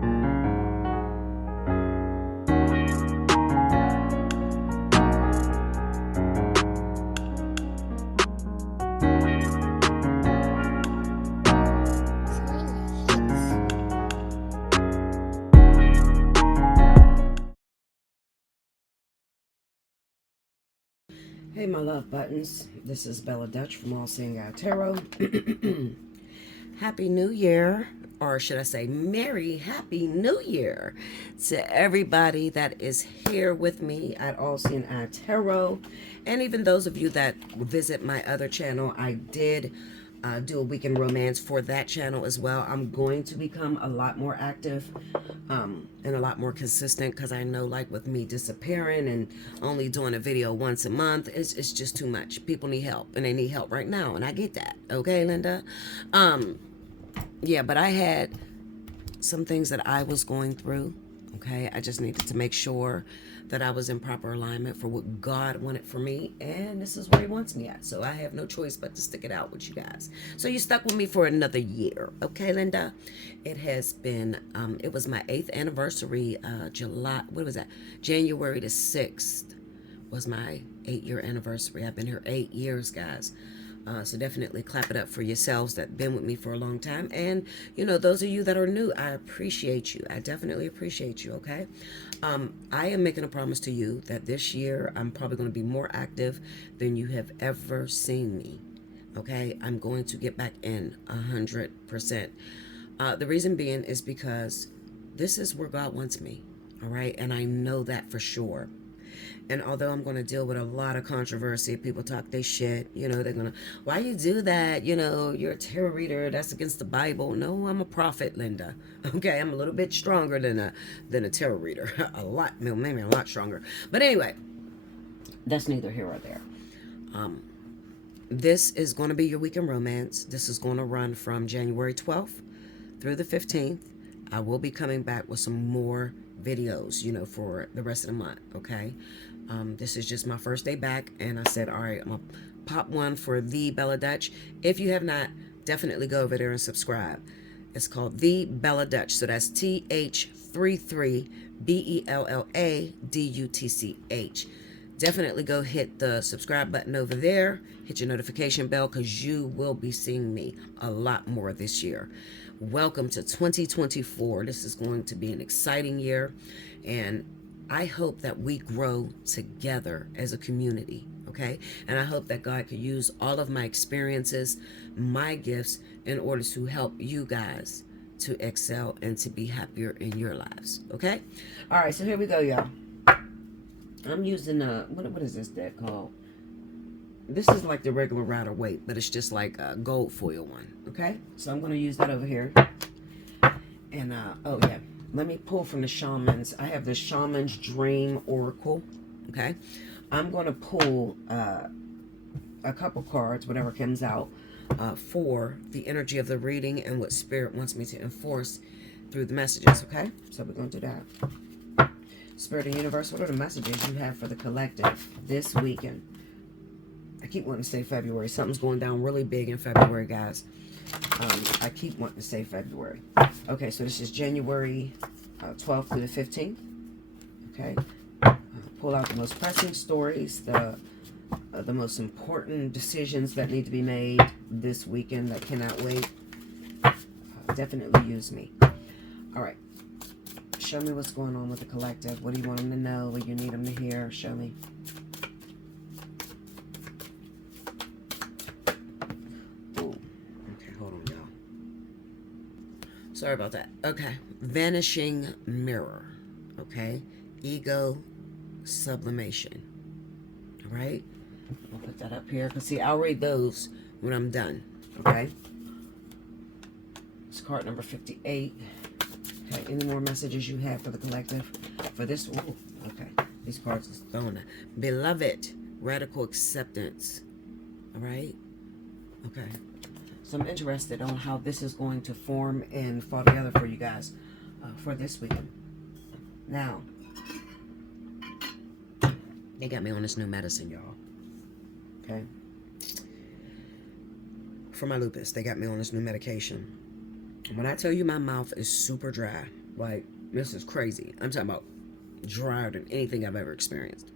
Hey, my love buttons. This is Bella Dutch from Allseeingeyetarot. Happy New Year, or should I say, Merry Happy New Year to everybody that is here with me at Allseeingeyetarot, and even those of you that visit my other channel. I did do a weekend romance for that channel as well. I'm going to become a lot more active and a lot more consistent, because I know, like, with me disappearing and only doing a video once a month, it's just too much. People need help, and they need help right now, and I get that. Okay, Linda? Yeah, but I had some things that I was going through. Okay, I just needed to make sure that I was in proper alignment for what God wanted for me, and this is where He wants me at. So I have no choice but to stick it out with you guys. So you stuck with me for another year, okay, Linda? It has been. It was my 8th anniversary. July. What was that? January the 6th was my 8-year anniversary. I've been here 8 years, guys. So definitely clap it up for yourselves that been with me for a long time. And, you know, those of you that are new, I appreciate you. I definitely appreciate you, okay? I am making a promise to you that this year I'm probably going to be more active than you have ever seen me, okay? I'm going to get back in 100%. The reason being is because this is where God wants me, all right? And I know that for sure. And although I'm going to deal with a lot of controversy, people talk their shit, you know, they're going to, why you do that? You know, you're a tarot reader. That's against the Bible. No, I'm a prophet, Linda. Okay, I'm a little bit stronger than a tarot reader. A lot, maybe a lot stronger. But anyway, that's neither here or there. This is going to be your weekend romance. This is going to run from January 12th through the 15th. I will be coming back with some more videos, you know, for the rest of the month, okay? This is just my first day back, and I said, all right, I'm going to pop one for The Bella Dutch. If you have not, definitely go over there and subscribe. It's called The Bella Dutch, so that's TH33BELLADUTCH. Definitely go hit the subscribe button over there. Hit your notification bell, because you will be seeing me a lot more this year. Welcome to 2024. This is going to be an exciting year, and I hope that we grow together as a community, okay? And I hope that God could use all of my experiences, my gifts, in order to help you guys to excel and to be happier in your lives, okay? All right, so here we go, y'all. I'm using what is this deck called? This is like the regular Rider-Waite, but it's just like a gold foil one, okay? So I'm going to use that over here. And, oh yeah, let me pull from the Shamans. I have the Shaman's Dream Oracle, okay? I'm going to pull a couple cards, whatever comes out, for the energy of the reading and what Spirit wants me to enforce through the messages, okay? So we're going to do that. Spirit of the Universe, what are the messages you have for the collective this weekend? I keep wanting to say February. Something's going down really big in February, guys. I keep wanting to say February. Okay, so this is January 12th through the 15th. Okay. Pull out the most pressing stories, the most important decisions that need to be made this weekend that cannot wait. Definitely use me. All right. Show me what's going on with the collective. What do you want them to know? What do you need them to hear? Show me. Sorry about that. Okay. Vanishing mirror. Okay. Ego sublimation. All right. I'll put that up here. Because, see, I'll read those when I'm done. Okay. It's card number 58. Okay. Any more messages you have for the collective? For this one? Okay. These cards are throwing. Beloved. Radical acceptance. All right. Okay. So I'm interested on how this is going to form and fall together for you guys for this weekend. Now, they got me on this new medicine, y'all. Okay? For my lupus, they got me on this new medication. When I tell you my mouth is super dry, Like, this is crazy. I'm talking about drier than anything I've ever experienced.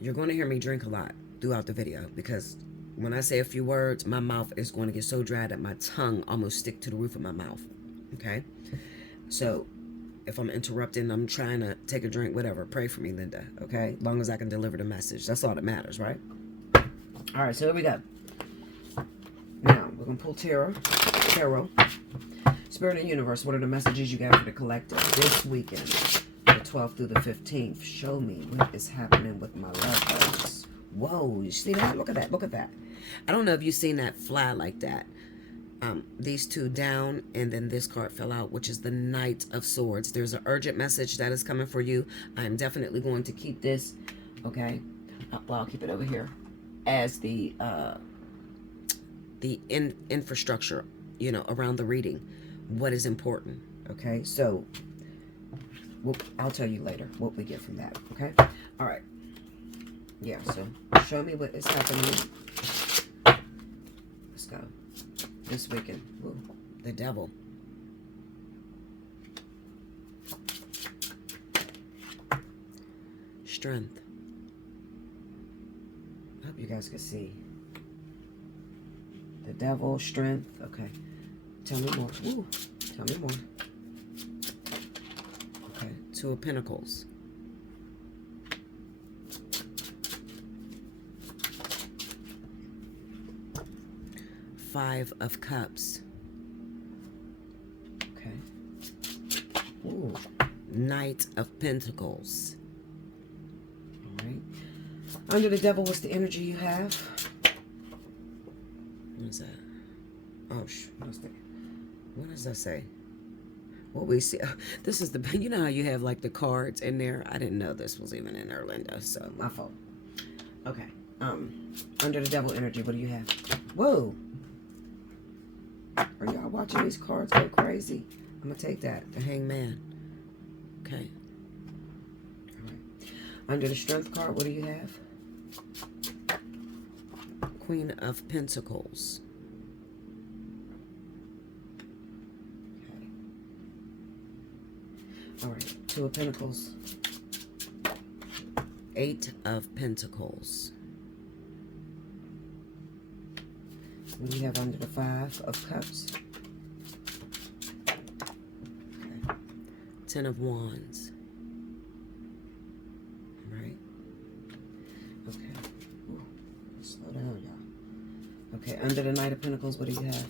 You're going to hear me drink a lot throughout the video because when I say a few words, my mouth is going to get so dry that my tongue almost stick to the roof of my mouth. Okay? So, if I'm interrupting, I'm trying to take a drink, whatever, pray for me, Linda. Okay? As long as I can deliver the message. That's all that matters, right? All right, so here we go. Now, we're going to pull tarot. Spirit and Universe, what are the messages you got for the collective this weekend, the 12th through the 15th? Show me what is happening with my lovers. Whoa, you see that? Look at that. Look at that. I don't know if you've seen that fly like that. These two down, and then this card fell out, which is the Knight of Swords. There's an urgent message that is coming for you. I am definitely going to keep this, okay? Well, I'll keep it over here as the infrastructure, you know, around the reading. What is important, okay? So, I'll tell you later what we get from that, okay? All right. Yeah, so show me what is happening. Let's go. This weekend. Woo. The Devil. Strength. I hope you guys can see. The Devil, Strength. Okay. Tell me more. Woo. Tell me more. Okay. Two of Pentacles. Five of Cups. Okay. Ooh. Knight of Pentacles. All right. Under the Devil, what's the energy you have? What is that? Oh, what does that say? What we see. This is the, you know how you have like the cards in there? I didn't know this was even in there, Linda, so my fault. Okay. Under the Devil energy, what do you have? Whoa. Are y'all watching these cards go crazy? I'm going to take that. The Hangman. Okay. All right. Under the Strength card, what do you have? Queen of Pentacles. Okay. All right. Two of Pentacles. Eight of Pentacles. What do you have under the Five of Cups? Okay. Ten of Wands. All right. Okay. Ooh, slow down, y'all. Okay, under the Knight of Pentacles, what do you have?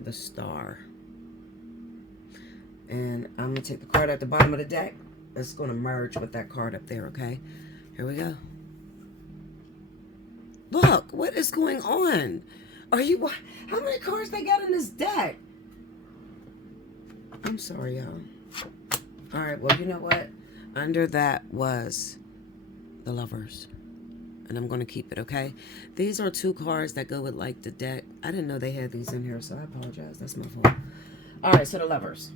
The Star. And I'm going to take the card at the bottom of the deck. It's going to merge with that card up there, okay? Here we go. Look, what is going on? Are you, how many cards they got in this deck? I'm sorry, y'all. All right, well, you know what? Under that was the Lovers. And I'm going to keep it, okay? These are two cards that go with, like, the deck. I didn't know they had these in here, so I apologize. That's my fault. All right, so the Lovers.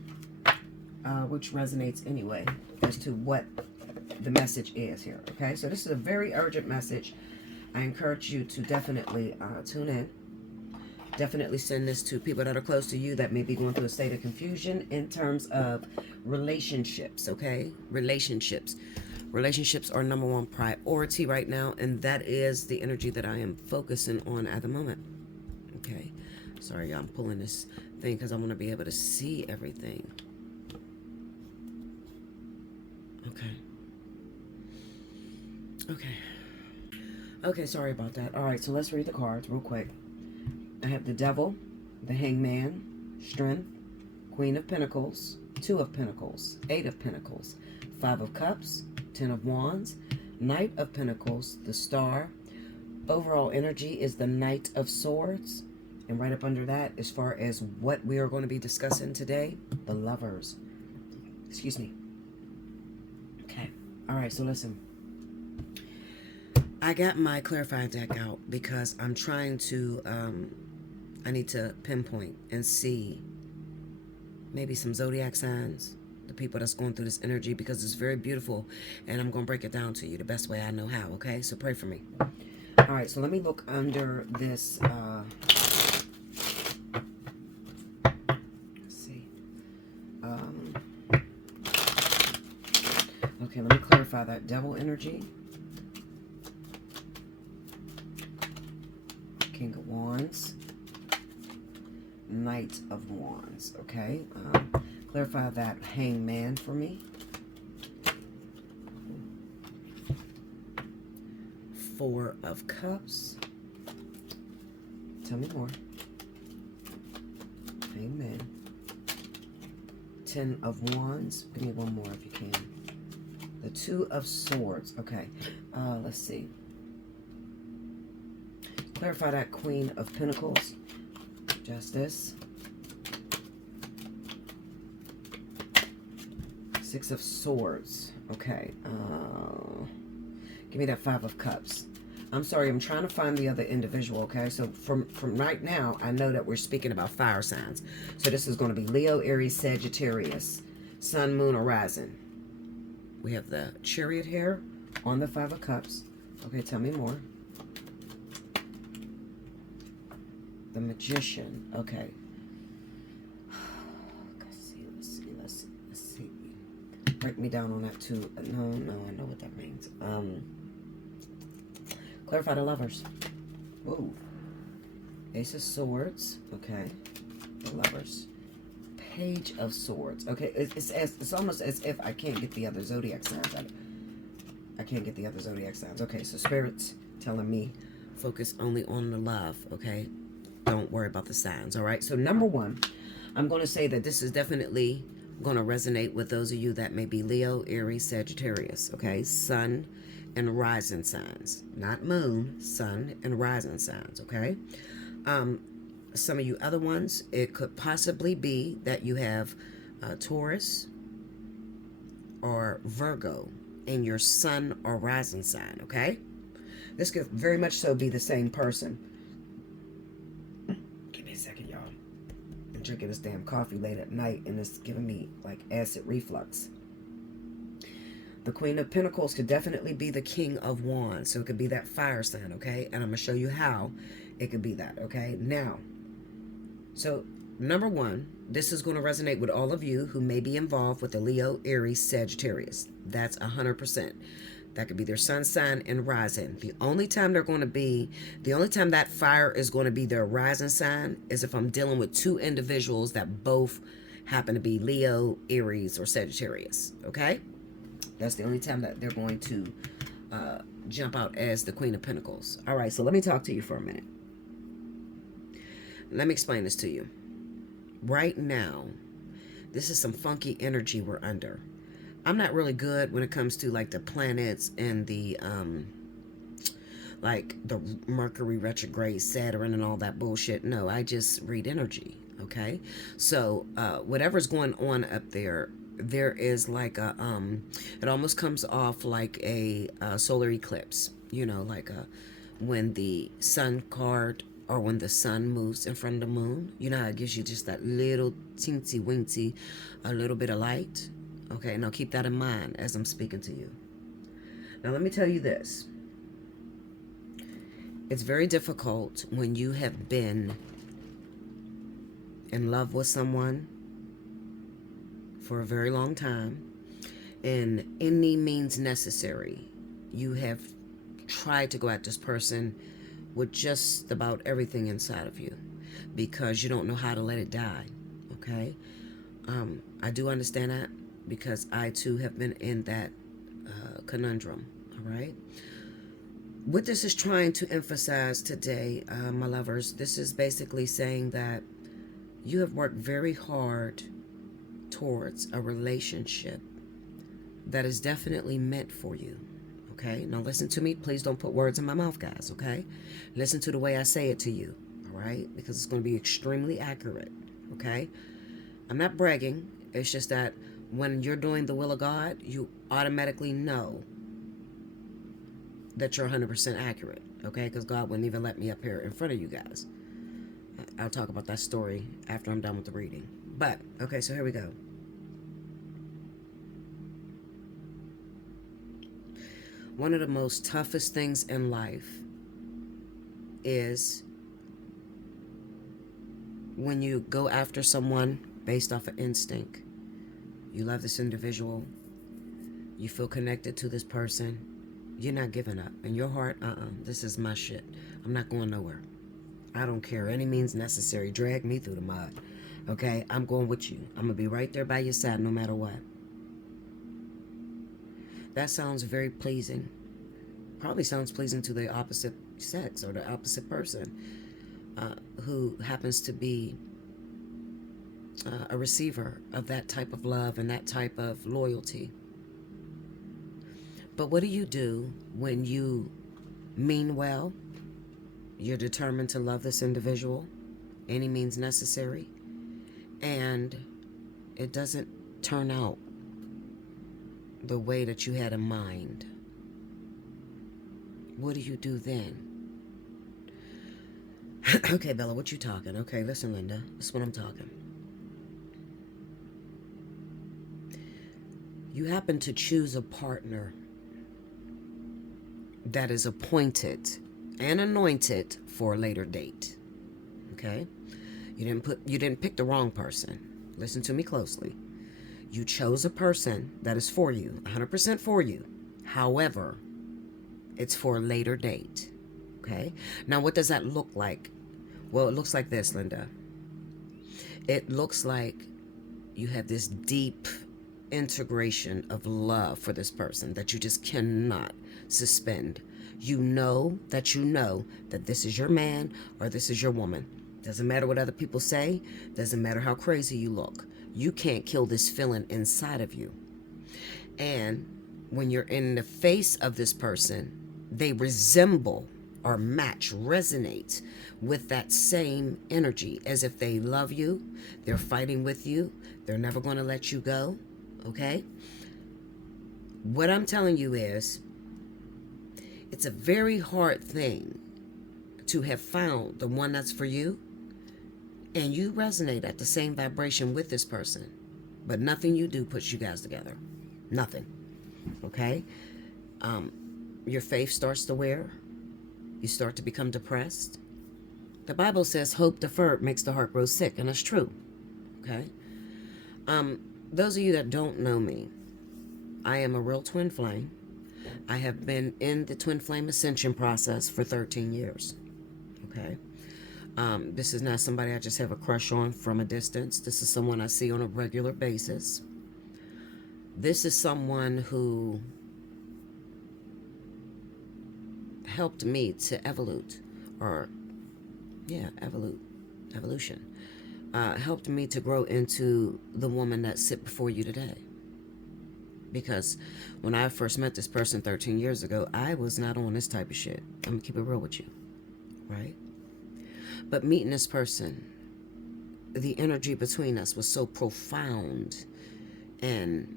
Which resonates anyway as to what the message is here, okay? So this is a very urgent message. I encourage you to definitely tune in. Definitely send this to people that are close to you that may be going through a state of confusion in terms of relationships, okay? Relationships. Relationships are number one priority right now, and that is the energy that I am focusing on at the moment, okay? Sorry, y'all, I'm pulling this thing because I want to be able to see everything. Okay. Okay. Okay, sorry about that. All right, so let's read the cards real quick. I have the Devil, the Hangman, Strength, Queen of Pentacles, Two of Pentacles, Eight of Pentacles, Five of Cups, Ten of Wands, Knight of Pentacles, the Star. Overall energy is the Knight of Swords. And right up under that, as far as what we are going to be discussing today, the Lovers. Excuse me. Okay. All right, so listen. I got my clarifying deck out because I'm trying to, I need to pinpoint and see maybe some zodiac signs, the people that's going through this energy, because it's very beautiful, and I'm going to break it down to you the best way I know how, okay? So pray for me. All right, so let me look under this, let's see, Clarify that devil energy. King of Wands. Knight of Wands. Okay. Clarify that Hangman for me. Four of Cups. Tell me more. Hangman. Ten of Wands. Give me one more if you can. The Two of Swords. Okay. Let's see. Clarify that Queen of Pentacles. Justice. Six of Swords. Okay. Give me that Five of Cups. I'm sorry, I'm trying to find the other individual, okay? So from right now, I know that we're speaking about fire signs. So this is going to be Leo, Aries, Sagittarius, Sun, Moon, or Rising. We have the Chariot here on the Five of Cups. Okay, tell me more. The Magician. Okay. Let's see. Break me down on that too. No, I know what that means. Clarify the Lovers. Whoa. Ace of Swords. Okay. The Lovers. Page of Swords. Okay. It's almost as if I can't get the other zodiac signs. I can't get the other zodiac signs. Okay. So Spirit's telling me focus only on the love. Okay. Don't worry about the signs. All right. So number one, I'm going to say that this is definitely going to resonate with those of you that may be Leo, Aries, Sagittarius. Okay. Sun and rising signs, not moon, sun and rising signs. Okay. Some of you other ones, it could possibly be that you have Taurus or Virgo in your sun or rising sign. Okay. This could very much so be the same person. Give me a second, y'all. I'm drinking this damn coffee late at night and it's giving me like acid reflux. The Queen of Pentacles could definitely be the King of Wands. So it could be that fire sign, okay? And I'm going to show you how it could be that, okay? Now, so number one, this is going to resonate with all of you who may be involved with the Leo, Aries, Sagittarius. That's 100%. That could be their sun sign and rising. The only time that fire is going to be their rising sign is if I'm dealing with two individuals that both happen to be Leo, Aries, or Sagittarius, okay? That's the only time that they're going to jump out as the Queen of Pentacles. All right, so let me talk to you for a minute. Let me explain this to you. Right now, this is some funky energy we're under. I'm not really good when it comes to like the planets and the like the Mercury retrograde, Saturn, and all that bullshit. No, I just read energy. Okay, so whatever's going on up there, there is like a it almost comes off like a solar eclipse. You know, like when the sun card or when the sun moves in front of the moon. You know how it gives you just that little teensy weensy, a little bit of light. Okay, now keep that in mind as I'm speaking to you. Now let me tell you this. It's very difficult when you have been in love with someone for a very long time, and any means necessary. You have tried to go at this person with just about everything inside of you because you don't know how to let it die. Okay, I do understand that because I too have been in that conundrum. All right. What this is trying to emphasize today, my lovers, this is basically saying that you have worked very hard towards a relationship that is definitely meant for you. Okay, now listen to me. Please don't put words in my mouth, guys. Okay, listen to the way I say it to you. All right, because it's going to be extremely accurate. Okay, I'm not bragging. It's just that when you're doing the will of God, you automatically know that you're 100% accurate. Okay, because God wouldn't even let me up here in front of you guys. I'll talk about that story after I'm done with the reading. But, okay, so here we go. One of the most toughest things in life is when you go after someone based off of instinct. You love this individual. You feel connected to this person. You're not giving up. In your heart, this is my shit. I'm not going nowhere. I don't care. Any means necessary. Drag me through the mud. Okay? I'm going with you. I'm going to be right there by your side no matter what. That sounds very pleasing. Probably sounds pleasing to the opposite sex or the opposite person who happens to be a receiver of that type of love and that type of loyalty. But what do you do when you mean well? You're determined to love this individual, any means necessary, and it doesn't turn out the way that you had in mind. What do you do then? Okay, Bella, what you talking? Okay, listen, Linda, this is what I'm talking. You happen to choose a partner that is appointed and anointed for a later date. Okay? You didn't pick the wrong person. Listen to me closely. You chose a person that is for you, 100% for you. However, it's for a later date. Okay? Now, what does that look like? Well, it looks like this, Linda. It looks like you have this deep integration of love for this person that you just cannot suspend. You know that this is your man or this is your woman. Doesn't matter what other people say. Doesn't matter how crazy you look. You can't kill this feeling inside of you. And when you're in the face of this person, they resemble or match, resonate with that same energy as if they love you. They're fighting with you. They're never going to let you go. Okay? What I'm telling you is, it's a very hard thing to have found the one that's for you, and you resonate at the same vibration with this person, but nothing you do puts you guys together. Nothing. Okay? Your faith starts to wear. You start to become depressed. The Bible says hope deferred makes the heart grow sick, and it's true. Okay? Those of you that don't know me, I am a real twin flame. I have been in the twin flame ascension process for 13 years. Okay? This is not somebody I just have a crush on from a distance. This is someone I see on a regular basis. This is someone who helped me to evolution. Helped me to grow into the woman that sit before you today. Because when I first met this person 13 years ago, I was not on this type of shit. I'm gonna keep it real with you, right? But meeting this person, the energy between us was so profound and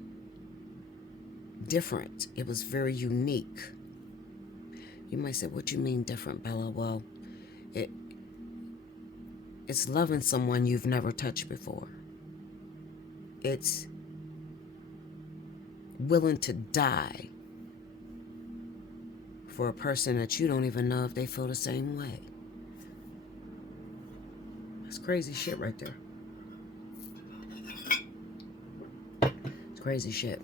different. It was very unique. You might say, what do you mean different, Bella? Well, it's loving someone you've never touched before. It's willing to die for a person that you don't even know if they feel the same way. That's crazy shit right there. It's crazy shit.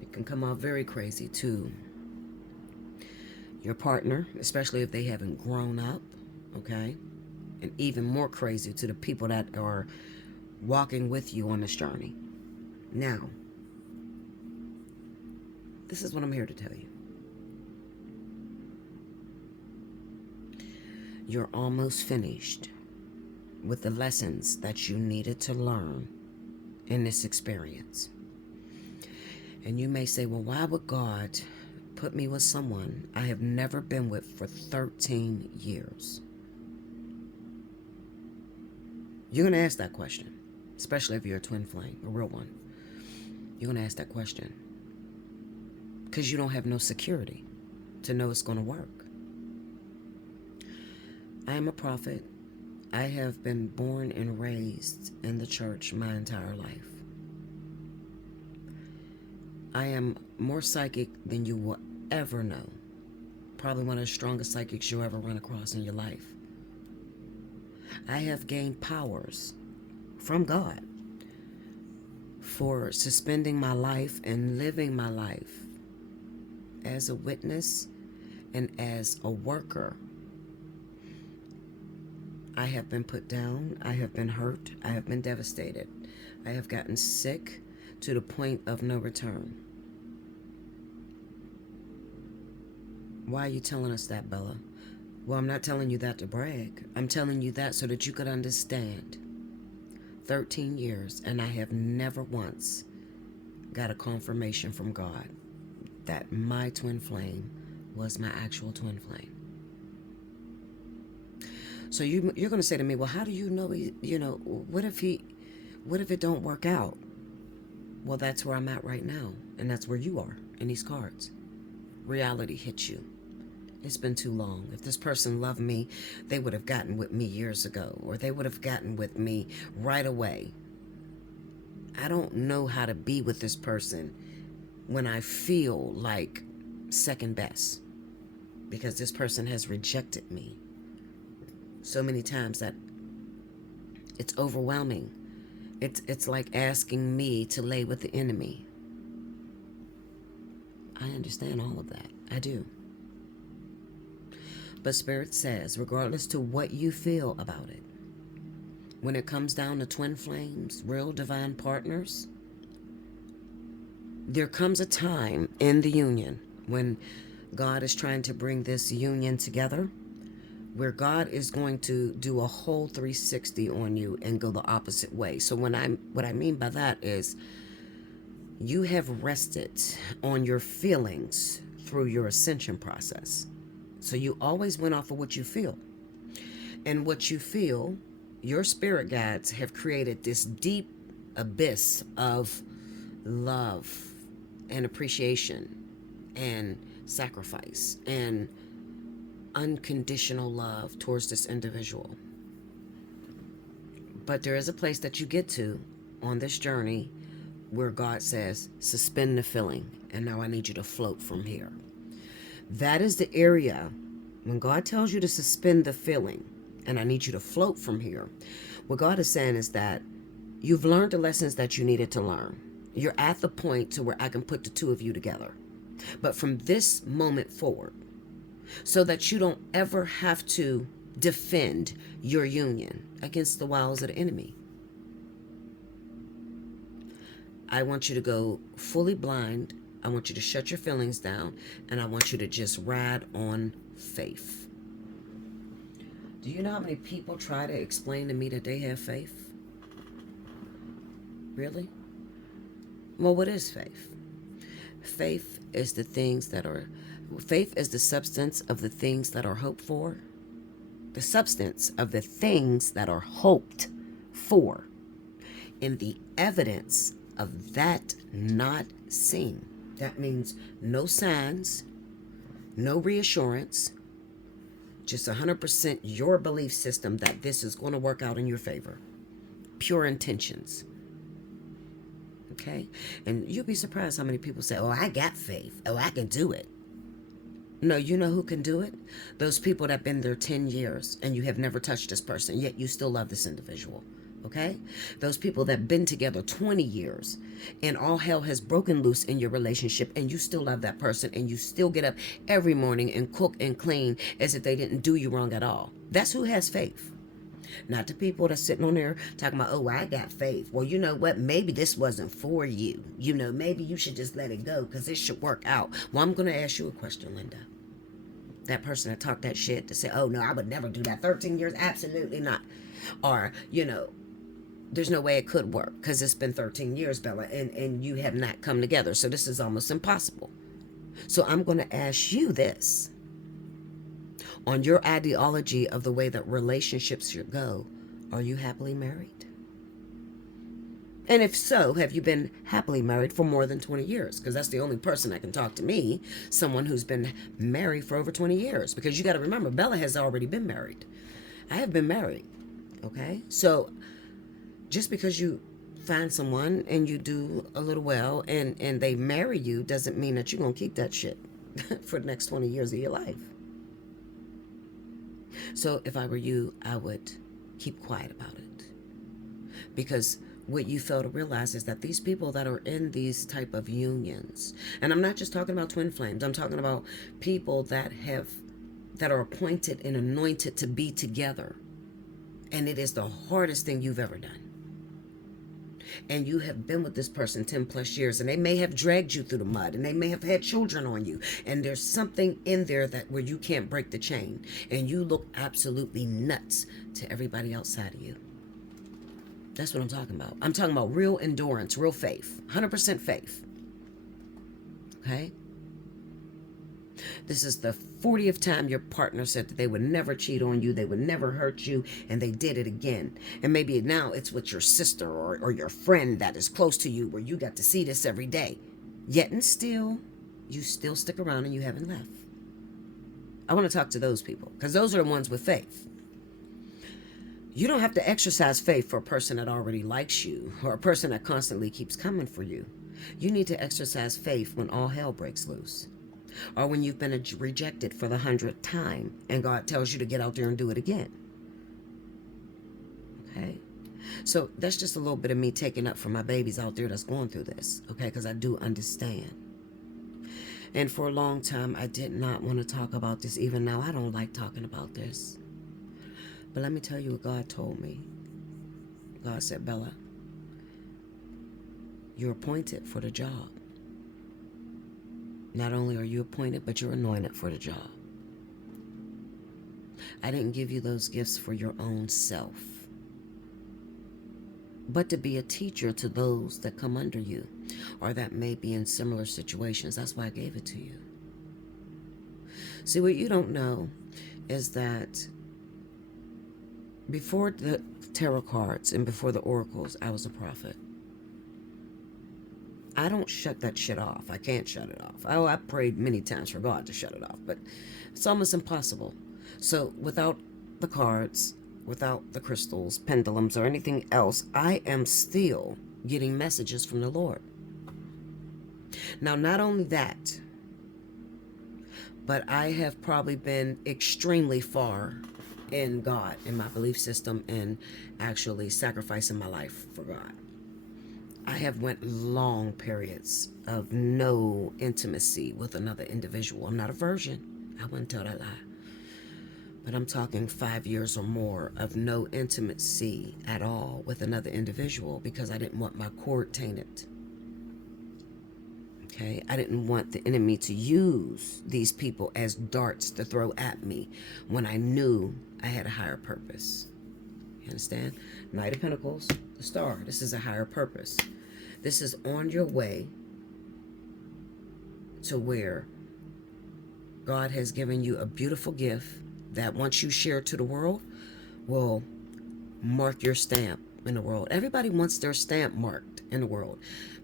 It can come out very crazy to your partner, especially if they haven't grown up, okay? And even more crazy to the people that are walking with you on this journey. Now, this is what I'm here to tell you. You're almost finished with the lessons that you needed to learn in this experience. And you may say, well, why would God put me with someone I have never been with for 13 years? You're going to ask that question, especially if you're a twin flame, a real one. You're going to ask that question because you don't have no security to know it's going to work. I am a prophet. I have been born and raised in the church my entire life. I am more psychic than you will ever know. Probably one of the strongest psychics you'll ever run across in your life. I have gained powers from God for suspending my life and living my life as a witness and as a worker. I have been put down. I have been hurt. I have been devastated. I have gotten sick to the point of no return. Why are you telling us that, Bella? Well, I'm not telling you that to brag. I'm telling you that so that you could understand. 13 years, and I have never once got a confirmation from God that my twin flame was my actual twin flame. So you're going to say to me, well, how do you know, what if it don't work out? Well, that's where I'm at right now. And that's where you are in these cards. Reality hits you. It's been too long. If this person loved me, they would have gotten with me years ago, or they would have gotten with me right away. I don't know how to be with this person when I feel like second best, because this person has rejected me so many times that it's overwhelming. It's like asking me to lay with the enemy. I understand all of that. I do. But Spirit says, regardless to what you feel about it, when it comes down to twin flames, real divine partners, there comes a time in the union when God is trying to bring this union together, where God is going to do a whole 360 on you and go the opposite way. So what I mean by that is, you have rested on your feelings through your ascension process. So you always went off of what you feel. And what you feel, your spirit guides have created this deep abyss of love and appreciation and sacrifice and unconditional love towards this individual. But there is a place that you get to on this journey where God says, suspend the feeling, and now I need you to float from here. That is the area when God tells you to suspend the feeling, and I need you to float from here. What God is saying is that you've learned the lessons that you needed to learn. You're at the point to where I can put the two of you together. But from this moment forward, so that you don't ever have to defend your union against the wiles of the enemy, I want you to go fully blind. I want you to shut your feelings down, and I want you to just ride on faith. Do you know how many people try to explain to me that they have faith? Really? Well, what is faith? Faith is faith is the substance of the things that are hoped for. The substance of the things that are hoped for. And the evidence of that not seen. That means no signs, no reassurance, just 100% your belief system that this is going to work out in your favor. Pure intentions. Okay? And you'll be surprised how many people say, oh, I got faith. Oh, I can do it. No, you know who can do it? Those people that have been there 10 years and you have never touched this person, yet you still love this individual. Okay? Those people that have been together 20 years and all hell has broken loose in your relationship and you still love that person and you still get up every morning and cook and clean as if they didn't do you wrong at all. That's who has faith. Not the people that's sitting on there talking about, oh, I got faith. Well, you know what? Maybe this wasn't for you. You know, maybe you should just let it go because it should work out. Well, I'm going to ask you a question, Linda. That person that talked that shit to say, oh, no, I would never do that. 13 years? Absolutely not. Or, you know, there's no way it could work because it's been 13 years, Bella, and you have not come together. So this is almost impossible. So I'm going to ask you this. On your ideology of the way that relationships should go, are you happily married? And if so, have you been happily married for more than 20 years? Because that's the only person that can talk to me, someone who's been married for over 20 years. Because you got to remember, Bella has already been married. I have been married. Okay? So just because you find someone and you do a little well and they marry you doesn't mean that you're going to keep that shit for the next 20 years of your life. So if I were you, I would keep quiet about it. Because what you fail to realize is that these people that are in these type of unions, and I'm not just talking about twin flames, I'm talking about people that are appointed and anointed to be together, and it is the hardest thing you've ever done. And you have been with this person 10 plus years, and they may have dragged you through the mud, and they may have had children on you, and there's something in there that where you can't break the chain, and you look absolutely nuts to everybody outside of you. That's what I'm talking about. I'm talking about real endurance, real faith, 100% faith. Okay? This is the 40th time your partner said that they would never cheat on you, they would never hurt you, and they did it again. And maybe now it's with your sister or your friend that is close to you where you got to see this every day. Yet and still, you still stick around and you haven't left. I want to talk to those people because those are the ones with faith. You don't have to exercise faith for a person that already likes you or a person that constantly keeps coming for you. You need to exercise faith when all hell breaks loose, or when you've been rejected for the 100th time and God tells you to get out there and do it again. Okay? So that's just a little bit of me taking up for my babies out there that's going through this, okay? Because I do understand. And for a long time, I did not want to talk about this. Even now, I don't like talking about this. But let me tell you what God told me. God said, Bella, you're appointed for the job. Not only are you appointed, but you're anointed for the job. I didn't give you those gifts for your own self, but to be a teacher to those that come under you or that may be in similar situations. That's why I gave it to you. See, what you don't know is that before the tarot cards and before the oracles, I was a prophet. I don't shut that shit off. I can't shut it off. Oh, I prayed many times for God to shut it off, but it's almost impossible. So without the cards, without the crystals, pendulums, or anything else, I am still getting messages from the Lord. Now, not only that, but I have probably been extremely far in God, in my belief system, and actually sacrificing my life for God. I have went long periods of no intimacy with another individual. I'm not a virgin. I wouldn't tell that lie. But I'm talking 5 years or more of no intimacy at all with another individual because I didn't want my cord tainted. Okay? I didn't want the enemy to use these people as darts to throw at me when I knew I had a higher purpose. You understand? Knight of Pentacles, the Star. This is a higher purpose. This is on your way to where God has given you a beautiful gift that once you share to the world will mark your stamp in the world. Everybody wants their stamp marked in the world.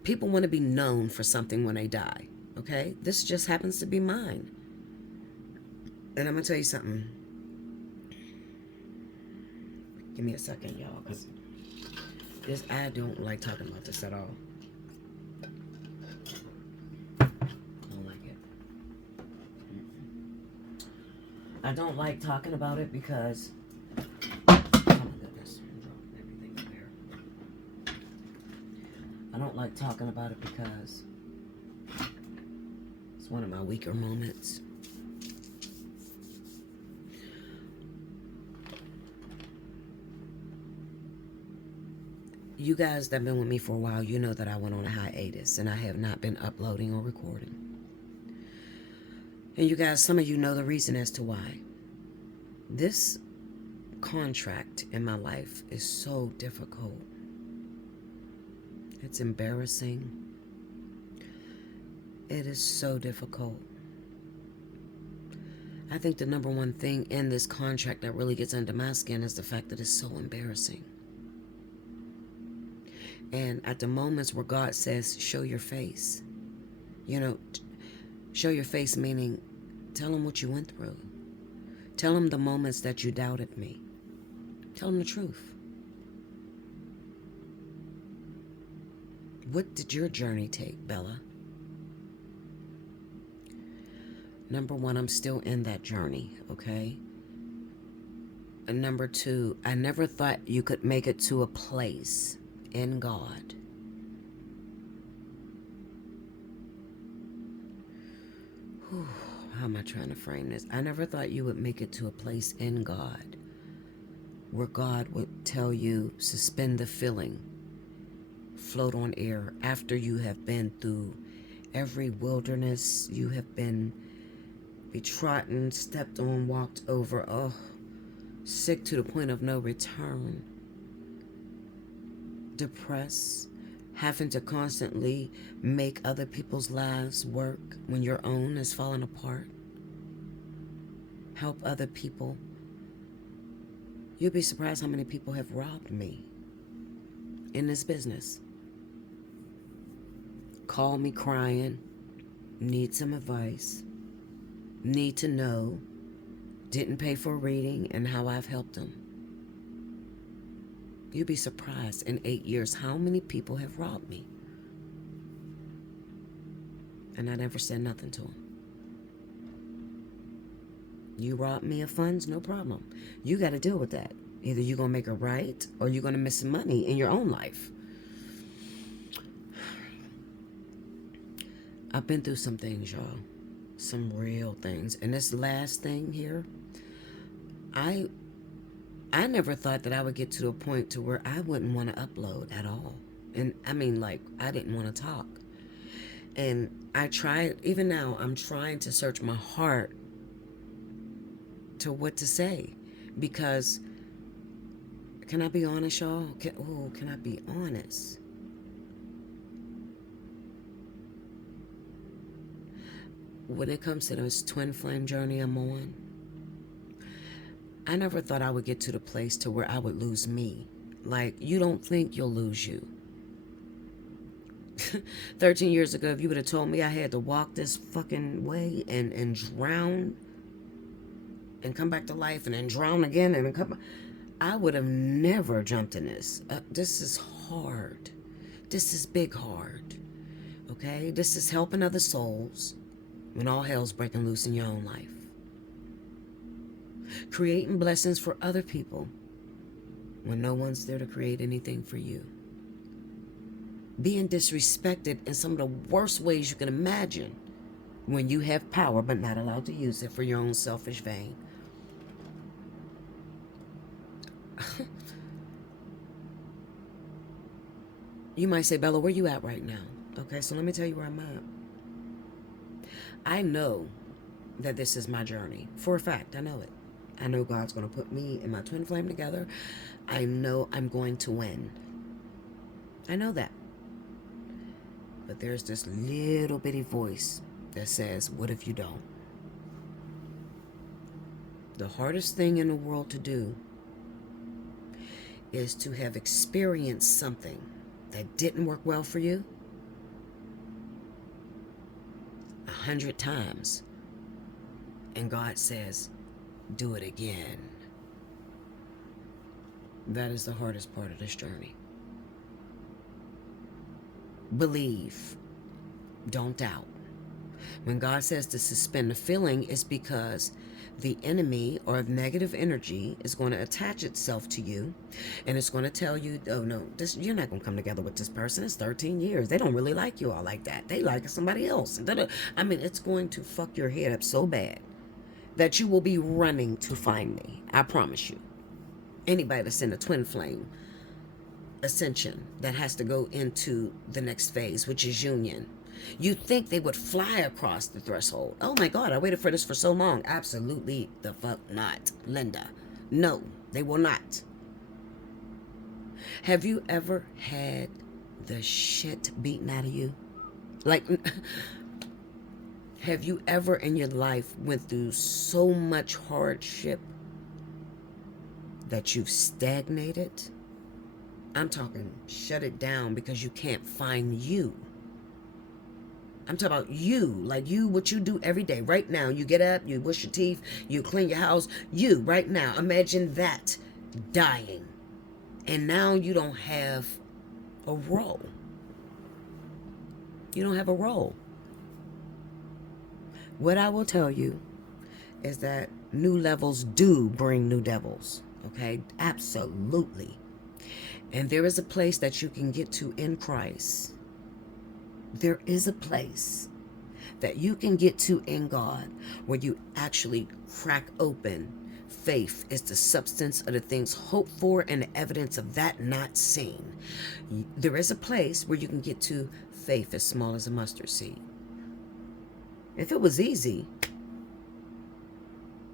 People want to be known for something when they die. Okay? This just happens to be mine. And I'm going to tell you something. Give me a second, y'all, because I don't like talking about this at all. I don't like it. I don't like talking about it because, oh my goodness, I'm dropping everything up here. I don't like talking about it because it's one of my weaker moments. You guys that have been with me for a while, you know that I went on a hiatus and I have not been uploading or recording. And you guys, some of you know the reason as to why. This contract in my life is so difficult. It's embarrassing. It is so difficult. I think the number one thing in this contract that really gets under my skin is the fact that it's so embarrassing. And at the moments where God says, show your face, you know, show your face meaning tell him what you went through. Tell him the moments that you doubted me. Tell him the truth. What did your journey take, Bella? Number one, I'm still in that journey, okay? And number two, I never thought you could make it to a place in God. Whew, how am I trying to frame this? I never thought you would make it to a place in God where God would tell you, suspend the feeling, float on air, after you have been through every wilderness, you have been betrodden, stepped on, walked over, oh, sick to the point of no return, depressed, having to constantly make other people's lives work when your own is falling apart, help other people. You'll be surprised how many people have robbed me in this business. Call me crying, need some advice, need to know, didn't pay for a reading, and how I've helped them. You'll be surprised in 8 years how many people have robbed me. And I never said nothing to them. You robbed me of funds, no problem. You got to deal with that. Either you're going to make it right or you're going to miss some money in your own life. I've been through some things, y'all. Some real things. And this last thing here, I never thought that I would get to a point to where I wouldn't want to upload at all. And I mean, like, I didn't want to talk. And I tried, even now, I'm trying to search my heart to what to say. Because, can I be honest, y'all? Can I be honest? When it comes to this twin flame journey I'm on, I never thought I would get to the place to where I would lose me. Like, you don't think you'll lose you. 13 years ago, if you would have told me I had to walk this fucking way and drown and come back to life and then drown again and then come, I would have never jumped in this. This is hard. This is big hard. Okay? This is helping other souls when all hell's breaking loose in your own life. Creating blessings for other people when no one's there to create anything for you. Being disrespected in some of the worst ways you can imagine when you have power but not allowed to use it for your own selfish vein. You might say, Bella, where you at right now? Okay, so let me tell you where I'm at. I know that this is my journey. For a fact, I know it. I know God's going to put me and my twin flame together. I know I'm going to win. I know that. But there's this little bitty voice that says, what if you don't? The hardest thing in the world to do is to have experienced something that didn't work well for you 100 times. And God says, do it again. That is the hardest part of this journey. Believe. Don't doubt. When God says to suspend the feeling, it's because the enemy or negative energy is going to attach itself to you, and it's going to tell you, oh no, you're not going to come together with this person. It's 13 years. They don't really like you all like that. They like somebody else. I mean, it's going to fuck your head up so bad that you will be running to find me. I promise you. Anybody that's in a twin flame ascension that has to go into the next phase, which is union. You think they would fly across the threshold. Oh my God, I waited for this for so long. Absolutely the fuck not, Linda. No, they will not. Have you ever had the shit beaten out of you? Like, have you ever in your life went through so much hardship that you've stagnated? I'm talking shut it down because you can't find you. I'm talking about you, like you, what you do every day. Right now, you get up, you brush your teeth, you clean your house. You, right now, imagine that dying. And now you don't have a role. You don't have a role. What I will tell you is that new levels do bring new devils. Okay? Absolutely. And there is a place that you can get to in Christ. There is a place that you can get to in God where you actually crack open. Faith is the substance of the things hoped for and the evidence of that not seen. There is a place where you can get to faith as small as a mustard seed. If it was easy,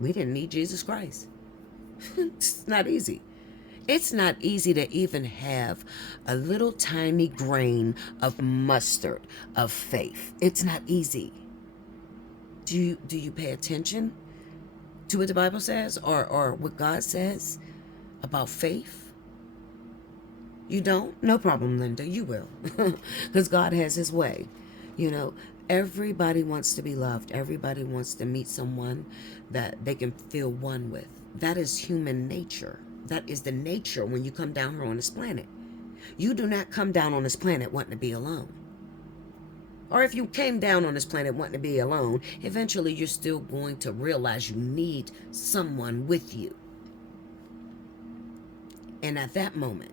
we didn't need Jesus Christ. It's not easy. It's not easy to even have a little tiny grain of mustard of faith. It's not easy. Do you pay attention to what the Bible says or what God says about faith? You don't? No problem, Linda. You will. Because God has his way. You know, everybody wants to be loved. Everybody wants to meet someone that they can feel one with. That is human nature. That is the nature when you come down here on this planet. You do not come down on this planet wanting to be alone. Or if you came down on this planet wanting to be alone, eventually you're still going to realize you need someone with you. And at that moment,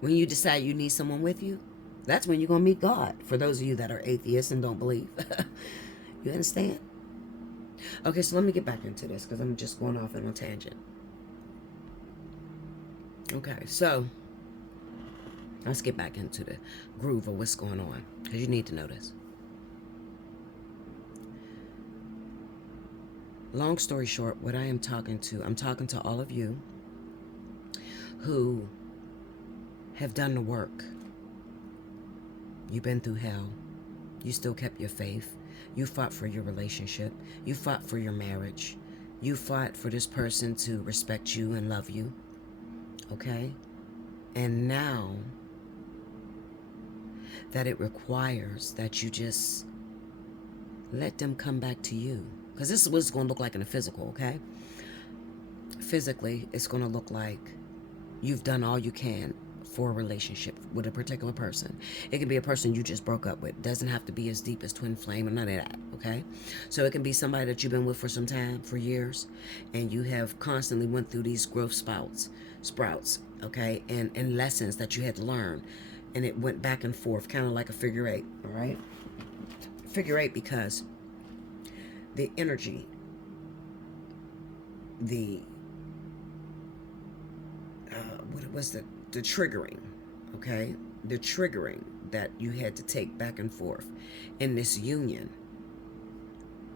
when you decide you need someone with you, that's when you're going to meet God. For those of you that are atheists and don't believe. You understand? Okay, so let me get back into this because I'm just going off on a tangent. Okay, so let's get back into the groove of what's going on because you need to know this. Long story short, what I'm talking to all of you who have done the work. You've been through hell. You still kept your faith. You fought for your relationship. You fought for your marriage. You fought for this person to respect you and love you. Okay? And now that it requires that you just let them come back to you. Because this is what it's going to look like in the physical, okay? Physically, it's going to look like you've done all you can for a relationship with a particular person. It can be a person you just broke up with. Doesn't have to be as deep as twin flame or none of that, okay? So it can be somebody that you've been with for some time, for years, and you have constantly went through these growth sprouts, okay? And lessons that you had to learn. And it went back and forth, kind of like a figure eight, all right? Figure eight because the energy, what was the triggering, okay? The triggering that you had to take back and forth in this union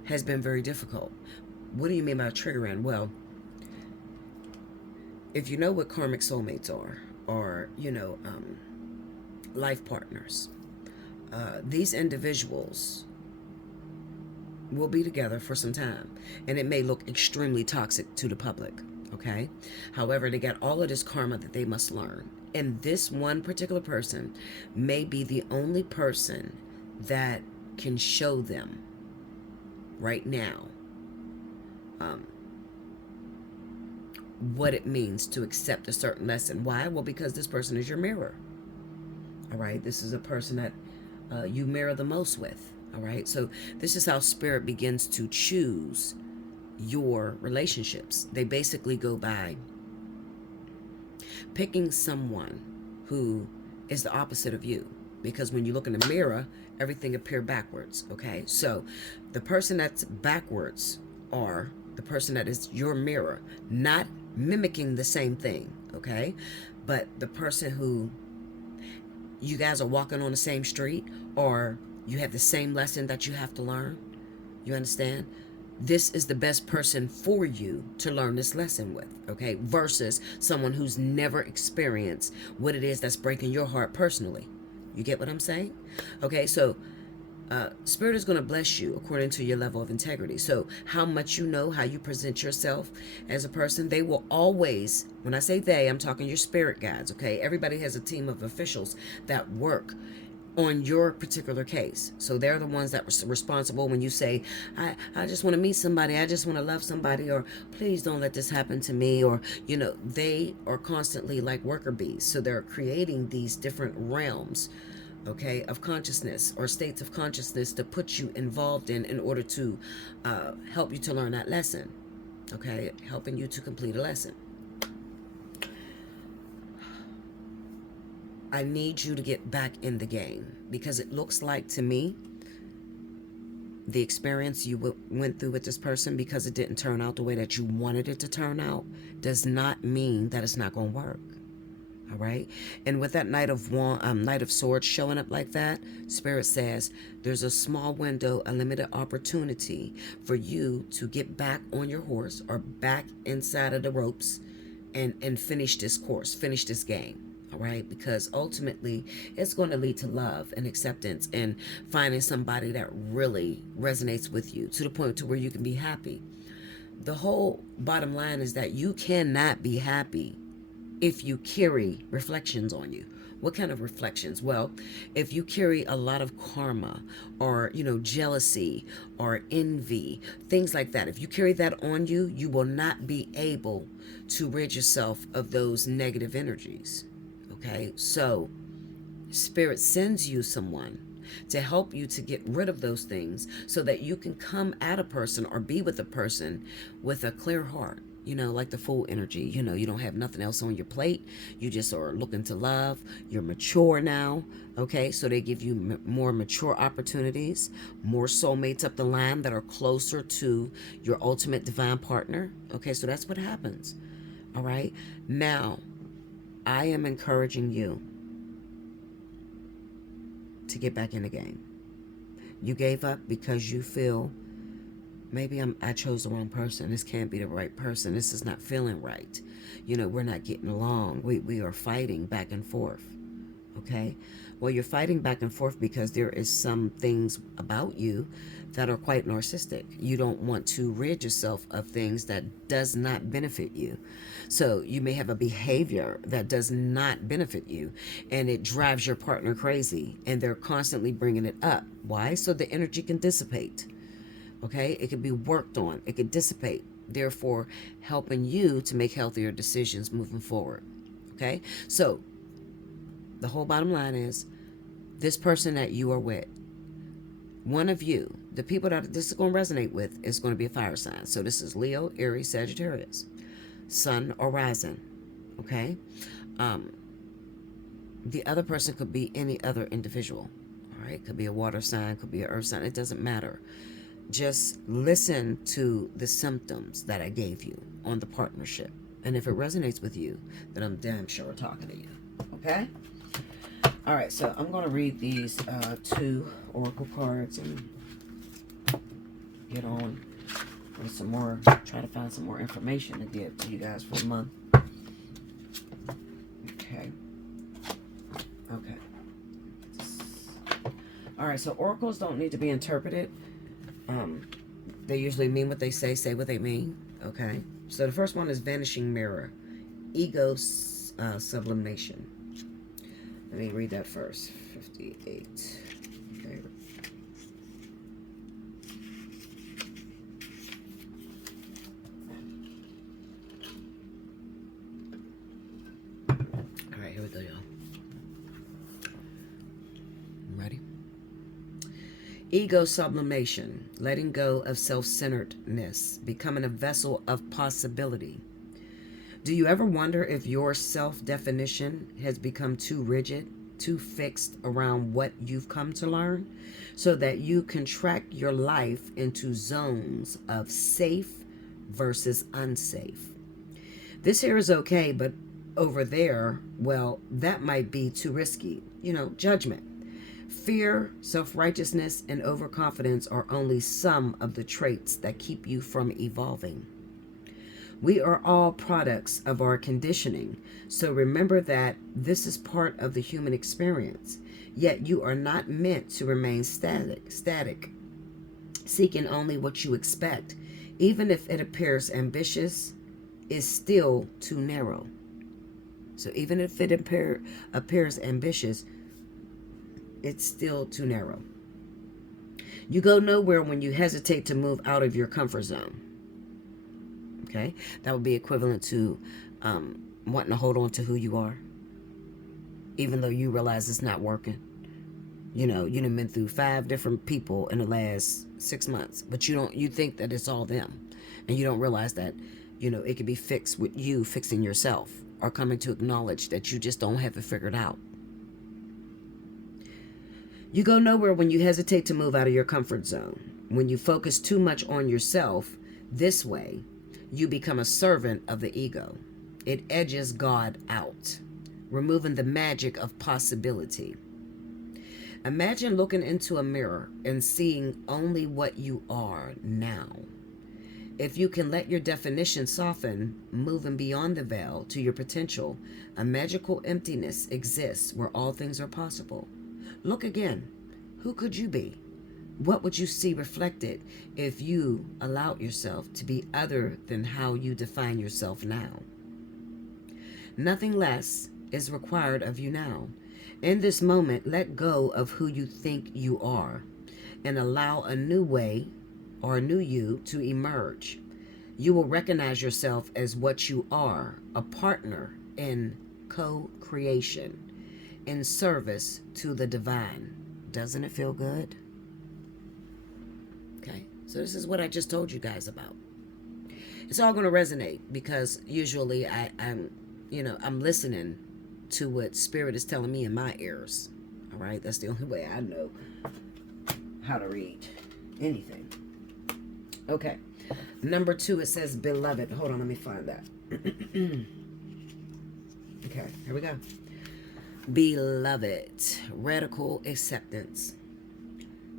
has been very difficult. What do you mean by triggering? Well, if you know what karmic soulmates are, or, life partners, these individuals will be together for some time, and it may look extremely toxic to the public, okay? However, they got all of this karma that they must learn, and this one particular person may be the only person that can show them right now what it means to accept a certain lesson. Why? Well, because this person is your mirror. All right, this is a person that you mirror the most with. All right, so this is how spirit begins to choose your relationships. They basically go by picking someone who is the opposite of you, because when you look in the mirror, everything appears backwards. Okay, so the person that's backwards or the person that is your mirror, not mimicking the same thing, okay, but the person who you guys are walking on the same street, or you have the same lesson that you have to learn. You understand? This is the best person for you to learn this lesson with, okay? Versus someone who's never experienced what it is that's breaking your heart personally. You get what I'm saying? Okay, so Spirit is going to bless you according to your level of integrity. So how much you know, how you present yourself as a person, they will always, when I say they, I'm talking your spirit guides, okay? Everybody has a team of officials that work on your particular case. So they're the ones that are responsible when you say, I just want to meet somebody, I just want to love somebody, or please don't let this happen to me, or, they are constantly like worker bees. So they're creating these different realms, okay, of consciousness or states of consciousness to put you involved in order to help you to learn that lesson, okay, helping you to complete a lesson. I need you to get back in the game, because it looks like to me the experience you went through with this person, because it didn't turn out the way that you wanted it to turn out, does not mean that it's not going to work. All right. And with that Knight of Swords showing up like that, Spirit says there's a small window, a limited opportunity for you to get back on your horse or back inside of the ropes and finish this course, finish this game. All right. Because ultimately it's going to lead to love and acceptance and finding somebody that really resonates with you to the point to where you can be happy. The whole bottom line is that you cannot be happy if you carry reflections on you. What kind of reflections? Well, if you carry a lot of karma or, jealousy or envy, things like that, if you carry that on you, you will not be able to rid yourself of those negative energies. Okay, so Spirit sends you someone to help you to get rid of those things so that you can come at a person or be with a person with a clear heart. Like the Fool energy, you don't have nothing else on your plate. You just are looking to love. You're mature now. Okay. So they give you more mature opportunities, more soulmates up the line that are closer to your ultimate divine partner. Okay. So that's what happens. All right. Now, I am encouraging you to get back in the game. You gave up because you feel, maybe I chose the wrong person. This can't be the right person. This is not feeling right. We're not getting along. We are fighting back and forth. Okay? Well, you're fighting back and forth because there is some things about you that are quite narcissistic. You don't want to rid yourself of things that does not benefit you. So you may have a behavior that does not benefit you, and it drives your partner crazy, and they're constantly bringing it up. Why? So the energy can dissipate. Okay, it can be worked on, it can dissipate, therefore helping you to make healthier decisions moving forward. Okay, so the whole bottom line is this person that you are with, one of you, the people that this is going to resonate with is going to be a fire sign. So this is Leo, Aries, Sagittarius, Sun or Rising. Okay, the other person could be any other individual. All right, could be a water sign, could be an earth sign, it doesn't matter. Just listen to the symptoms that I gave you on the partnership. And if it resonates with you, then I'm damn sure talking to you. Okay? All right, so I'm going to read these 2 oracle cards and get on with some more, try to find some more information to give to you guys for the month. Okay. Okay. All right, so oracles don't need to be interpreted. They usually mean what they say what they mean. Okay, so the first one is Vanishing Mirror, Ego Sublimation. Let me read that first. 58. Okay. All right, here we go, y'all. Ready? Ego sublimation, letting go of self-centeredness, becoming a vessel of possibility. Do you ever wonder if your self-definition has become too rigid, too fixed around what you've come to learn, so that you contract your life into zones of safe versus unsafe? This here is okay, but over there, well, that might be too risky. Judgment. Fear, self-righteousness, and overconfidence are only some of the traits that keep you from evolving. We are all products of our conditioning, so remember that this is part of the human experience. Yet you are not meant to remain static, seeking only what you expect, even if it appears ambitious, is still too narrow. So even if it appears ambitious, it's still too narrow. You go nowhere when you hesitate to move out of your comfort zone. Okay? That would be equivalent to wanting to hold on to who you are, even though you realize it's not working. You done been through 5 different people in the last 6 months, but you think that it's all them. And you don't realize that, it can be fixed with you fixing yourself or coming to acknowledge that you just don't have it figured out. You go nowhere when you hesitate to move out of your comfort zone. When you focus too much on yourself this way, you become a servant of the ego. It edges God out, removing the magic of possibility. Imagine looking into a mirror and seeing only what you are now. If you can let your definition soften, moving beyond the veil to your potential, a magical emptiness exists where all things are possible. Look again. Who could you be? What would you see reflected if you allowed yourself to be other than how you define yourself now? Nothing less is required of you now. In this moment, let go of who you think you are and allow a new way or a new you to emerge. You will recognize yourself as what you are, a partner in co-creation, in service to the divine. Doesn't it feel good? Okay, so this is what I just told you guys about. It's all going to resonate because usually I'm listening to what Spirit is telling me in my ears. All right, that's the only way I know how to read anything. Okay, number 2, it says beloved. Hold on, let me find that. Okay, here we go. Beloved, radical acceptance.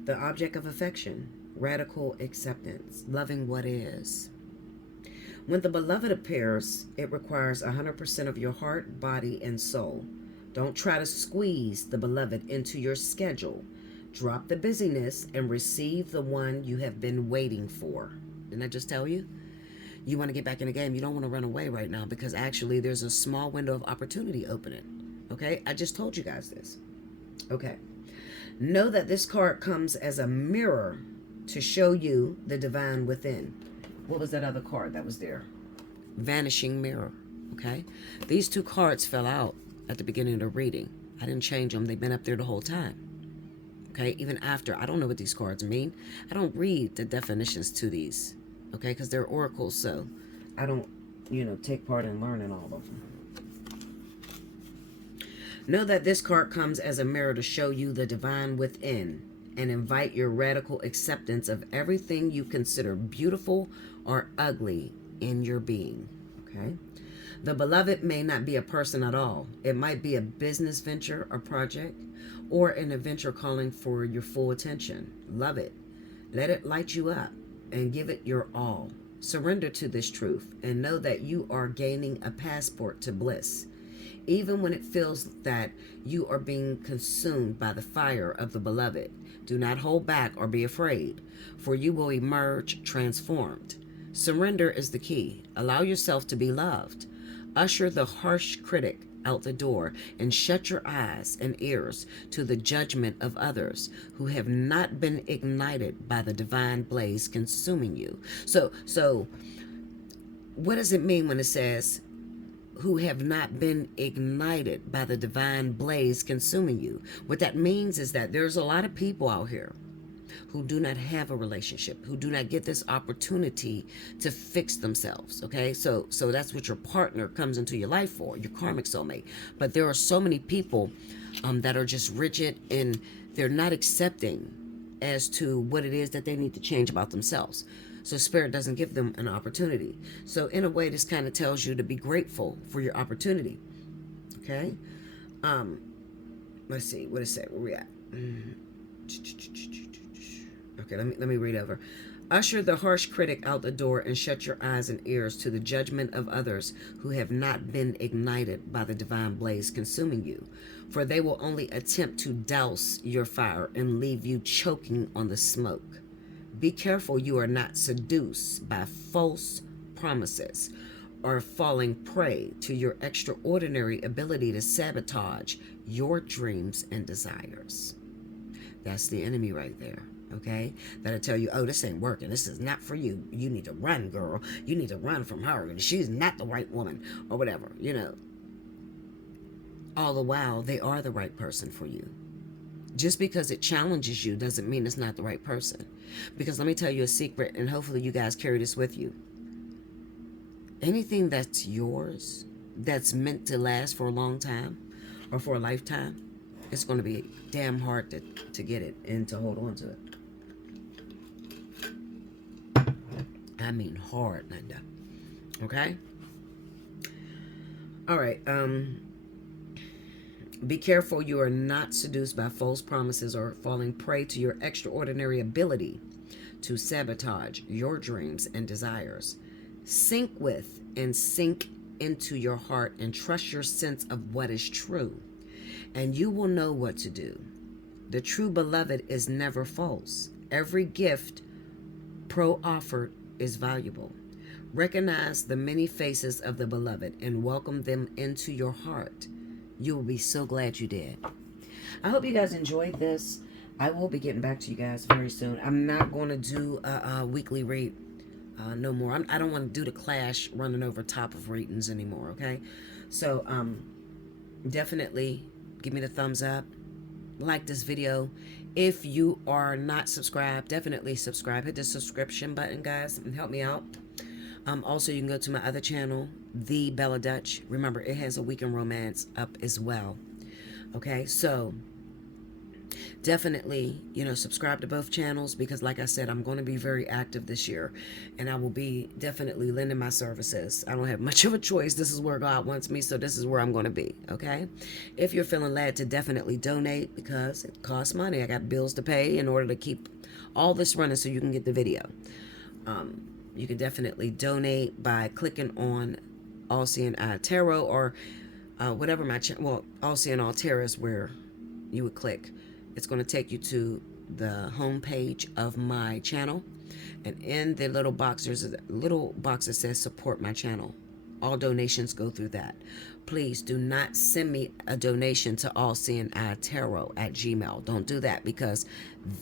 The object of affection, radical acceptance, loving what is. When the beloved appears, it requires 100% of your heart, body, and soul. Don't try to squeeze the beloved into your schedule. Drop the busyness and receive the one you have been waiting for. Didn't I just tell you? You want to get back in the game. You don't want to run away right now because actually there's a small window of opportunity opening. Okay? I just told you guys this. Okay. Know that this card comes as a mirror to show you the divine within. What was that other card that was there? Vanishing mirror. Okay? These 2 cards fell out at the beginning of the reading. I didn't change them. They've been up there the whole time. Okay, even after, I don't know what these cards mean. I don't read the definitions to these, okay, because they're oracles, so I don't, take part in learning all of them. Know that this card comes as a mirror to show you the divine within and invite your radical acceptance of everything you consider beautiful or ugly in your being, okay? The beloved may not be a person at all. It might be a business venture or project, or an adventure calling for your full attention. Love it. Let it light you up and give it your all. Surrender to this truth and know that you are gaining a passport to bliss. Even when it feels that you are being consumed by the fire of the beloved, do not hold back or be afraid, for you will emerge transformed. Surrender is the key. Allow yourself to be loved. Usher the harsh critic out the door and shut your eyes and ears to the judgment of others who have not been ignited by the divine blaze consuming you. So what does it mean when it says who have not been ignited by the divine blaze consuming you? What that means is that there's a lot of people out here who do not have a relationship, who do not get this opportunity to fix themselves, okay? So that's what your partner comes into your life for, your karmic soulmate. But there are so many people that are just rigid and they're not accepting as to what it is that they need to change about themselves. So Spirit doesn't give them an opportunity. So in a way, this kind of tells you to be grateful for your opportunity, okay? Let's see, what does it say? Where we at? Okay, let me read over. Usher the harsh critic out the door and shut your eyes and ears to the judgment of others who have not been ignited by the divine blaze consuming you. For they will only attempt to douse your fire and leave you choking on the smoke. Be careful you are not seduced by false promises or falling prey to your extraordinary ability to sabotage your dreams and desires. That's the enemy right there. Okay, that'll tell you, oh, this ain't working. This is not for you. You need to run, girl. You need to run from her. And she's not the right woman, or whatever. All the while, they are the right person for you. Just because it challenges you doesn't mean it's not the right person. Because let me tell you a secret, and hopefully you guys carry this with you. Anything that's yours, that's meant to last for a long time or for a lifetime, it's going to be damn hard to get it and to hold on to it. I mean hard, Linda. Okay? All right. Be careful you are not seduced by false promises or falling prey to your extraordinary ability to sabotage your dreams and desires. Sync with and sink into your heart and trust your sense of what is true, and you will know what to do. The true beloved is never false. Every gift Pro offered is valuable. Recognize the many faces of the beloved and welcome them into your heart. You will be so glad you did. I hope you guys enjoyed this. I will be getting back to you guys very soon. I'm not going to do a weekly read no more. I don't want to do the clash running over top of readings anymore, okay? So definitely give me the thumbs up. Like this video. If you are not subscribed, definitely subscribe. Hit the subscription button, guys, and help me out. Also, you can go to my other channel, The Bella Dutch. Remember, it has a weekend romance up as well. Okay, so definitely, subscribe to both channels because, like I said, I'm going to be very active this year, and I will be definitely lending my services. I don't have much of a choice. This is where God wants me, so this is where I'm going to be, okay? If you're feeling led to definitely donate because it costs money. I got bills to pay in order to keep all this running so you can get the video. You can definitely donate by clicking on Allseeingeyetarot or whatever my channel, well, Allseeingeyetarot is where you would click. It's going to take you to the home page of my channel, and in the little box, there's a little box that says support my channel. All donations go through that. Please do not send me a donation to allseeingeyetarot@gmail. Don't do that because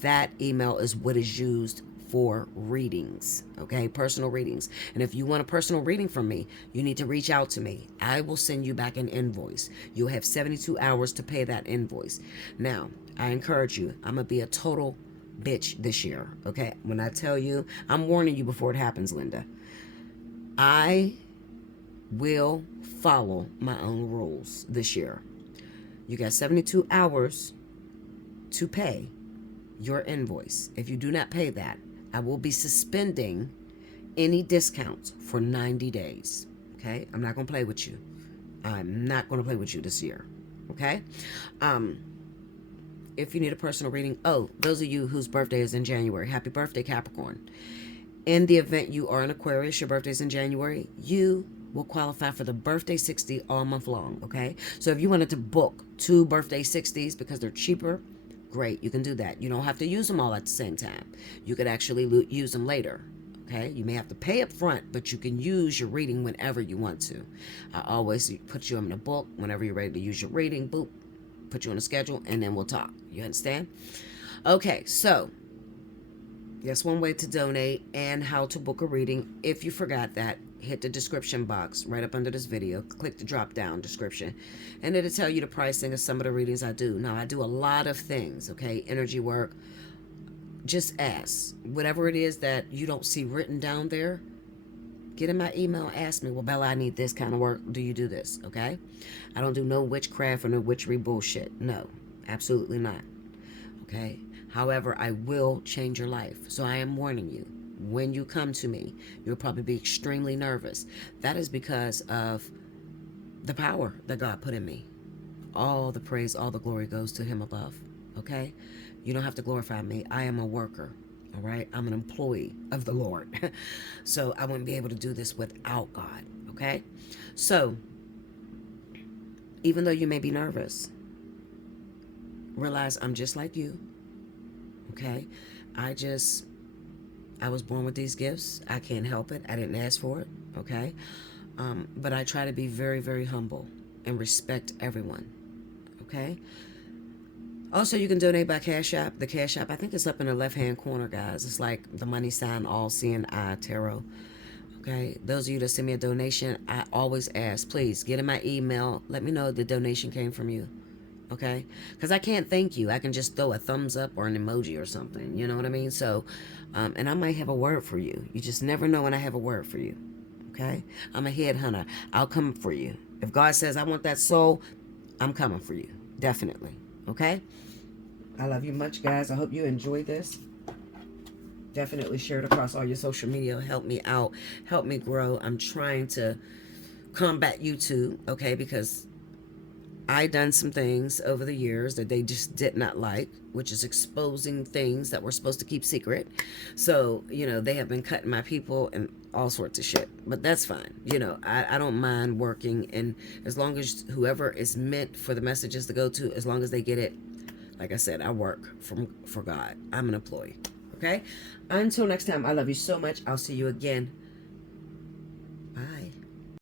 that email is what is used for readings, okay? Personal readings. And if you want a personal reading from me, you need to reach out to me. I will send you back an invoice. You'll have 72 hours to pay that invoice. Now, I encourage you, I'm going to be a total bitch this year, okay? When I tell you, I'm warning you before it happens, Linda. I will follow my own rules this year. You got 72 hours to pay your invoice. If you do not pay that, I will be suspending any discounts for 90 days. Okay? I'm not going to play with you. I'm not going to play with you this year. Okay? If you need a personal reading, those of you whose birthday is in January, happy birthday, Capricorn. In the event you are an Aquarius, your birthday's in January, you will qualify for the birthday 60 all month long. Okay? So if you wanted to book 2 birthday 60s because they're cheaper, great, you can do that. You don't have to use them all at the same time. You could actually use them later. Okay, you may have to pay up front, but you can use your reading whenever you want to. I always put you in the book whenever you're ready to use your reading. Boop, put you on a schedule, and then we'll talk. You understand? Okay, so that's one way to donate and how to book a reading. If you forgot that, hit the description box right up under this video. Click the drop down description, and it'll tell you the pricing of some of the readings I do. Now, I do a lot of things, okay? Energy work. Just ask. Whatever it is that you don't see written down there, get in my email, ask me, well, Bella, I need this kind of work. Do you do this, okay? I don't do no witchcraft or no witchery bullshit. No, absolutely not, okay? However, I will change your life. So I am warning you. When you come to me, you'll probably be extremely nervous. That is because of the power that God put in me. All the praise, all the glory goes to him above, okay? You don't have to glorify me. I am a worker, all right? I'm an employee of the Lord. So I wouldn't be able to do this without God, okay? So even though you may be nervous, realize I'm just like you, okay? I was born with these gifts. I can't help it. I didn't ask for it, okay? But I try to be very, very humble and respect everyone, okay? Also, you can donate by Cash App. The Cash App, I think it's up in the left-hand corner, guys. It's like the money sign, Allseeingeyetarot. Okay? Those of you that send me a donation, I always ask, please, get in my email. Let me know the donation came from you. Okay? Because I can't thank you. I can just throw a thumbs up or an emoji or something. You know what I mean? So, and I might have a word for you. You just never know when I have a word for you. Okay? I'm a headhunter. I'll come for you. If God says, I want that soul, I'm coming for you. Definitely. Okay? I love you much, guys. I hope you enjoyed this. Definitely share it across all your social media. Help me out. Help me grow. I'm trying to combat YouTube, okay? Because I done some things over the years that they just did not like, which is exposing things that we're supposed to keep secret. So, you know, they have been cutting my people and all sorts of shit. But that's fine. You know, I don't mind working, and as long as whoever is meant for the messages to go to, as long as they get it, like I said, I work for God. I'm an employee. Okay? Until next time, I love you so much. I'll see you again